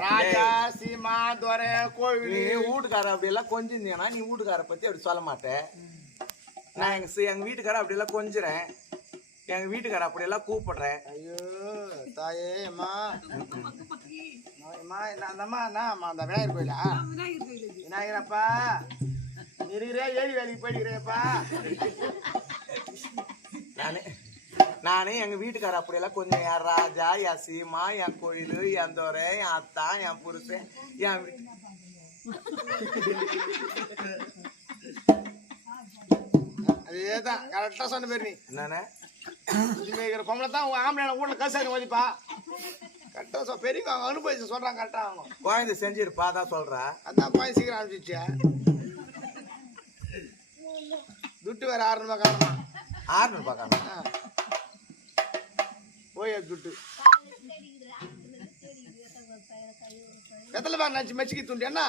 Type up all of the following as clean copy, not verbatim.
ராஜா சீமா துரை கோவில் நீ வீட்டுக்கார அப்படி எல்லாம் கொஞ்சிருந்தீங்கன்னா நீ வீட்டுக்கார பத்தி அப்படி சொல்ல மாட்டேன். நான் எங்க வீட்டுக்கார அப்படி எல்லாம் கொஞ்சுறேன். எங்க வீட்டுக்கார அப்படி எல்லாம் கூப்பிடுறேன். ஐயோ தாயே அம்மா அம்மா அந்த அம்மா என்ன அந்த விநாயகர் கோயிலா? விநாயகரப்பா இருக்கிறே ஏறி வேலைக்கு போயிடுறேப்பா. நானே எங்க வீட்டுக்கார அப்படியெல்லாம் கொஞ்சம் என் ராஜா, என் சீமா, என் கோயில், என் துரை, என் அத்தா, என் புருஷன், என் அதேதான் கரெக்டா சொன்ன பேர். நீ என்னண்ணே பொம்பளை தான் உங்க ஆம்பளை வீட்டுல கசாரி மதிப்பா. கரெக்டா பெரியவங்க அவங்க அனுபவிச்சு சொல்றாங்க. கரெக்டா அவங்க குழந்தை செஞ்சிருப்பா தான் சொல்றா. அதான் பாய் சீக்கிரம் அனுப்பிச்சு துட்டு வேற 600 ரூபாய் காரணமா 600 பார்க்காம போய் துட்டு எத்தனை பேர் நினைச்சு மெச்சிக்கி துண்டு என்ன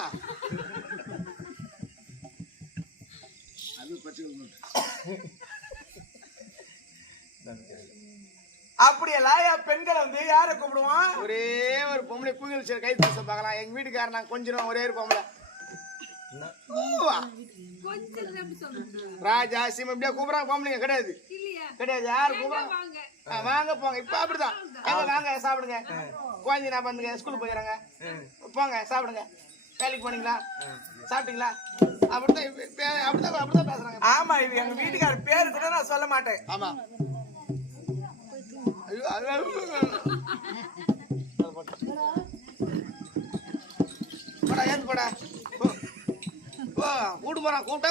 அப்படியெல்லாம் என் பெண்களை வந்து யாரை கூப்பிடுவான்? ஒரே ஒரு பொம்பளை கூந்தல் சரி கை தூச பார்க்கலாம். எங்க வீட்டுக்காரர் நான் கொஞ்சம் ஒரே ஒரு பொம்பளை ராஜா சீமா இப்படியா கூப்பிடுறாங்க. பொம்பளைங்க கிடையாது கிடையாது. யாரு கூப்பிடுறாங்க வாங்க போங்க. இப்ப அப்படிதான் வாங்க சாப்பிடுங்க. குழந்தை நான் பண்ணுங்க ஸ்கூலுக்கு போயிடறாங்க. போங்க சாப்பிடுங்க. வேலைக்கு போனீங்களா சாப்பிட்டீங்களா? அப்படிதான் பேசுறாங்க. ஆமா இது எங்க வீட்டுக்காரர் பேரு கூட நான் சொல்ல மாட்டேன். ஆமா போடா ஏந்து போடா கூட்டு போறான் கூப்பிட்டா